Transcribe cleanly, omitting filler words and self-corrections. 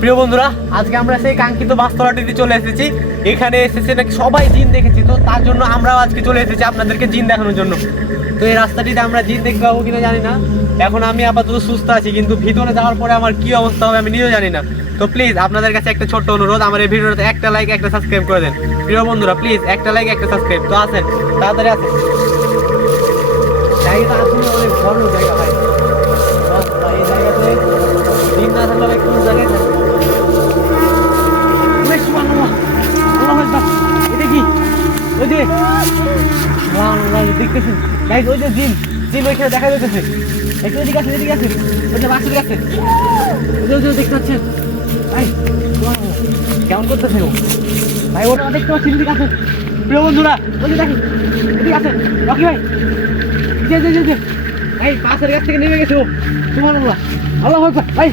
প্রিয় বন্ধুরা, আজকে আমরা সেই কাঙ্ক্ষিত বাসতলাটিতে চলে এসেছি। এখানে এসেছে নাকি সবাই জিন দেখেছি, তো তার জন্য আমরাও আজকে চলে এসেছি আপনাদেরকে জিন দেখানোর জন্য। তো এই রাস্তাটিতে আমরা জিন দেখতে পাবো কিনা জানি না। এখন আমি আপাতত সুস্থ আছি, কিন্তু ভিতরে যাওয়ার পরে আমার কি অবস্থা হবে আমি নিজেও জানি না। তো প্লিজ আপনাদের কাছে একটা ছোট্ট অনুরোধ, আমার এই ভিডিওতে একটা লাইক একটা সাবস্ক্রাইব করে দেন। প্রিয় বন্ধুরা প্লিজ একটা লাইক একটা সাবস্ক্রাইব। তো আসেন, তাড়াতাড়ি আসেন। জায়গাটা আসলে অনেক বড় জায়গা ভাই। এই জায়গাতে দিন না থাকলে কোন জায়গায় থাকবে। এটা কি ওই যে দেখতেছেন গাইস, ওই যে জিন জিন ওইখানে দেখা যাচ্ছে। একটু এদিকে আছে, এদিকে আছে, ওই যে বাসের কাছে দেখতে পাচ্ছেন ভাই। কেমন করতেছে ও ভাই? ওটা দেখতে পাচ্ছি, এদিকে আছে। প্রিয় বন্ধুরা ওই যে দেখেন, এদিকে আছে রকি ভাই। যে ভাই বাসের কাছ থেকে নেমে গেছে ও। সুবহানাল্লাহ, আল্লাহু আকবার ভাই।